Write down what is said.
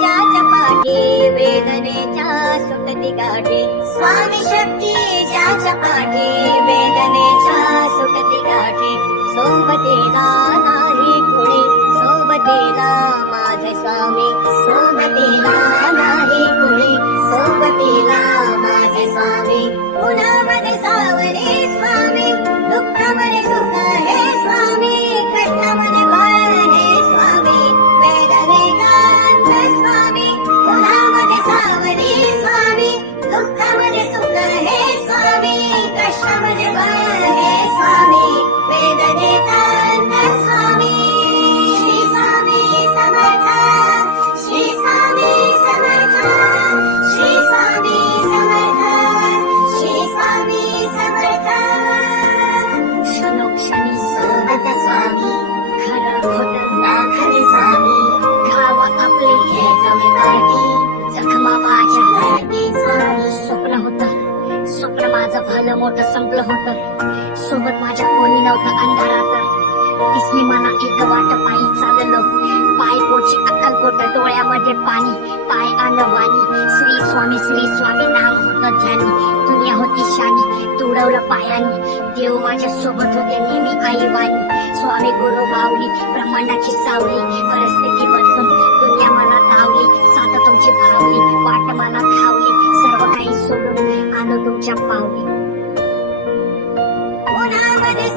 ज्याच्या पाठी वेदनेच्या सुटती गाठी स्वामी शक्ती ज्याच्या पाठी वेदनेच्या सुटती गाठी सोबतीला नाही कुणी सोबतीला माझे स्वामी सोबतीला नाही कुणी सोबतीला माझे स्वामी उन्हामध्ये सावरे स्वामी दुःखामध्ये सुख हे स्वामी कष्टामध्ये बळ हे स्वामी वेदनेचा अंत स्वामी उन्हामध्ये सावरे स्वामी दुःखामध्ये सुख हे स्वामी कष्टामध्ये बळ हे स्वामी वेदनेचा अंत स्वामी श्री स्वामी समर्थ श्री स्वामी समर्थ श्री स्वामी समर्थ श्री स्वामी समर्थ क्षणोक्षणी सोबत स्वामी खरं खोटं ना खरे स्वामी घाव आपले हे कमी काठी जखमा माझ्या हरती स्वामी स्वप्न माझं भलं मोठं संपलं होतं सोबत माझ्या कोणी नव्हतं अंधारात तिसरी मला एक वाट पायी चाललो पाय पोची अक्कलकोट डोळ्यामध्ये पाणी पाय वाणी श्री स्वामी नाम होतं ध्यानी दुनिया होती शानी तुडवलं पायानी देव माझ्या सोबत होते नेहमी आई वाणी स्वामी गुरु माऊली ब्रह्मांडाची सावली परिस्थिती बदलून दुनिया मला धावली साथ तुमची भावली वाट मला धावली सर्व काही सोडून आलो तुमच्या पावली उन्हामध्ये